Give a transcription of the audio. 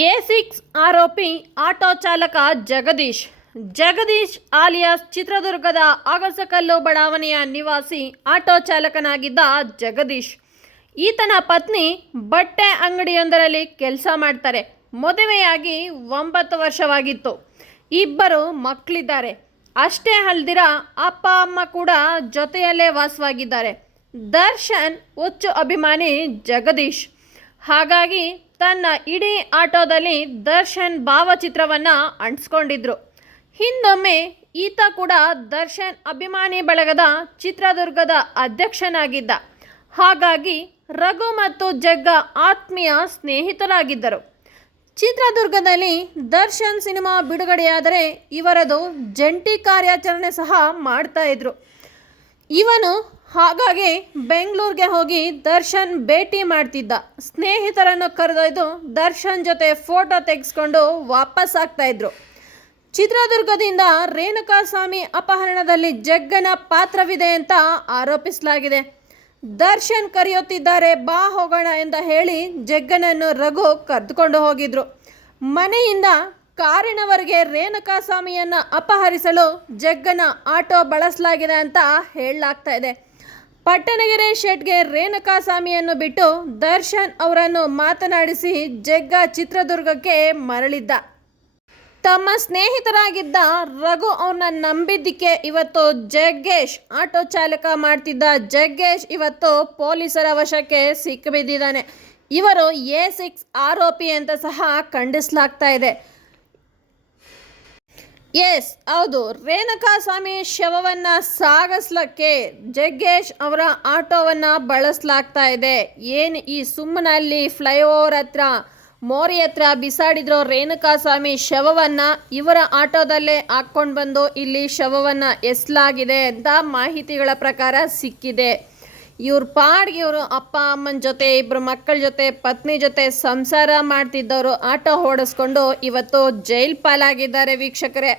A6 ಆರೋಪಿ auto ಚಾಲಕ Jagadish alias ಚಿತ್ರದುರ್ಗದ ಅಗಸಕಲ್ಲು ಬಡಾವಣೆಯ ನಿವಾಸಿ ಆಟೋ ಚಾಲಕನಾಗಿದ್ದ ಜಗದೀಶ್. ಈತನ ಪತ್ನಿ ಬಟ್ಟೆ ಅಂಗಡಿಯೊಂದರಲ್ಲಿ ಕೆಲಸ ಮಾಡ್ತಾರೆ. ಮದುವೆಯಾಗಿ 9 ವರ್ಷವಾಗಿತ್ತು. 2 ಮಕ್ಕಳಿದ್ದಾರೆ. ಅಷ್ಟೇ ಅಲ್ದಿರ ಅಪ್ಪ ಅಮ್ಮ ಕೂಡ ಜೊತೆಯಲ್ಲೇ ವಾಸವಾಗಿದ್ದಾರೆ. ದರ್ಶನ್ ಹುಚ್ಚು ಅಭಿಮಾನಿ ಜಗದೀಶ್. ಹಾಗಾಗಿ ತನ್ನ ಇಡೀ ಆಟೋದಲ್ಲಿ ದರ್ಶನ್ ಭಾವಚಿತ್ರವನ್ನು ಅಂಟಿಸ್ಕೊಂಡಿದ್ರು. ಹಿಂದೊಮ್ಮೆ ಈತ ಕೂಡ ದರ್ಶನ್ ಅಭಿಮಾನಿ ಬಳಗದ ಚಿತ್ರದುರ್ಗದ ಅಧ್ಯಕ್ಷನಾಗಿದ್ದ. ಹಾಗಾಗಿ ರಘು ಮತ್ತು ಜಗ್ಗ ಆತ್ಮೀಯ ಸ್ನೇಹಿತರಾಗಿದ್ದರು. ಚಿತ್ರದುರ್ಗದಲ್ಲಿ ದರ್ಶನ್ ಸಿನಿಮಾ ಬಿಡುಗಡೆಯಾದರೆ ಇವರದು ಜಂಟಿ ಕಾರ್ಯಾಚರಣೆ ಸಹ ಮಾಡ್ತಾ ಇದ್ರು. ಇವನು ಹಾಗಾಗಿ ಬೆಂಗಳೂರಿಗೆ ಹೋಗಿ ದರ್ಶನ್ ಭೇಟಿ ಮಾಡ್ತಿದ್ದ. ಸ್ನೇಹಿತರನ್ನು ಕರೆದೊಯ್ದು ದರ್ಶನ್ ಜೊತೆ ಫೋಟೋ ತೆಗೆಸ್ಕೊಂಡು ವಾಪಸ್ ಆಗ್ತಾ ಇದ್ರು. ಚಿತ್ರದುರ್ಗದಿಂದ ರೇಣುಕಾಸ್ವಾಮಿ ಅಪಹರಣದಲ್ಲಿ ಜಗ್ಗನ ಪಾತ್ರವಿದೆ ಅಂತ ಆರೋಪಿಸಲಾಗಿದೆ. ದರ್ಶನ್ ಕರೆಯುತ್ತಿದ್ದಾರೆ, ಬಾ ಹೋಗೋಣ ಅಂತ ಹೇಳಿ ಜಗ್ಗನನ್ನು ರಘು ಕರೆದುಕೊಂಡು ಹೋಗಿದ್ರು. ಮನೆಯಿಂದ ಕಾರಿನವರೆಗೆ ರೇಣುಕಾಸ್ವಾಮಿಯನ್ನು ಅಪಹರಿಸಲು ಜಗ್ಗನ ಆಟೋ ಬಳಸಲಾಗಿದೆ ಅಂತ ಹೇಳಲಾಗ್ತಾ ಇದೆ. ಪಟ್ಟಣಗೆರೆ ಶೆಡ್ಗೆ ರೇಣುಕಾಸ್ವಾಮಿಯನ್ನು ಬಿಟ್ಟು ದರ್ಶನ್ ಅವರನ್ನು ಮಾತನಾಡಿಸಿ ಜಗ್ಗ ಚಿತ್ರದುರ್ಗಕ್ಕೆ ಮರಳಿದ್ದ. ತಮ್ಮ ಸ್ನೇಹಿತರಾಗಿದ್ದ ರಘು ಅವ್ರನ್ನ ನಂಬಿದ್ದಕ್ಕೆ ಇವತ್ತು ಜಗ್ಗೇಶ್ ಆಟೋ ಚಾಲಕ ಮಾಡ್ತಿದ್ದ ಜಗ್ಗೇಶ್ ಇವತ್ತು ಪೊಲೀಸರ ವಶಕ್ಕೆ ಸಿಕ್ಕಿಬಿದ್ದಿದ್ದಾನೆ. ಇವರು A6 ಆರೋಪಿ ಅಂತ ಸಹ ಖಂಡಿಸಲಾಗ್ತಾ ಇದೆ. ಎಸ್ ಹೌದು, ರೇಣುಕಾಸ್ವಾಮಿ ಶವವನ್ನು ಸಾಗಿಸ್ಲಿಕ್ಕೆ ಜಗ್ಗೇಶ್ ಅವರ ಆಟೋವನ್ನು ಬಳಸಲಾಗ್ತಾ ಇದೆ. ಏನು ಈ ಸುಮ್ಮನಲ್ಲಿ ಫ್ಲೈಓವರ್ ಹತ್ರ ಮೋರಿ ಹತ್ರ ಬಿಸಾಡಿದ್ರು ರೇಣುಕಾಸ್ವಾಮಿ ಶವವನ್ನು ಇವರ ಆಟೋದಲ್ಲೇ ಹಾಕ್ಕೊಂಡು ಬಂದು ಇಲ್ಲಿ ಶವವನ್ನು ಎಸಲಾಗಿದೆ ಅಂತ ಮಾಹಿತಿಗಳ ಪ್ರಕಾರ ಸಿಕ್ಕಿದೆ. ಇವ್ರ ಪಾಡ್ಗೆ ಇವರು ಅಪ್ಪ ಅಮ್ಮನ ಜೊತೆ 2 ಮಕ್ಕಳ ಜೊತೆ ಪತ್ನಿ ಜೊತೆ ಸಂಸಾರ ಮಾಡ್ತಿದ್ದವರು ಆಟೋ ಓಡಿಸ್ಕೊಂಡು ಇವತ್ತು ಜೈಲ್ ಪಾಲಾಗಿದ್ದಾರೆ ವೀಕ್ಷಕರೇ.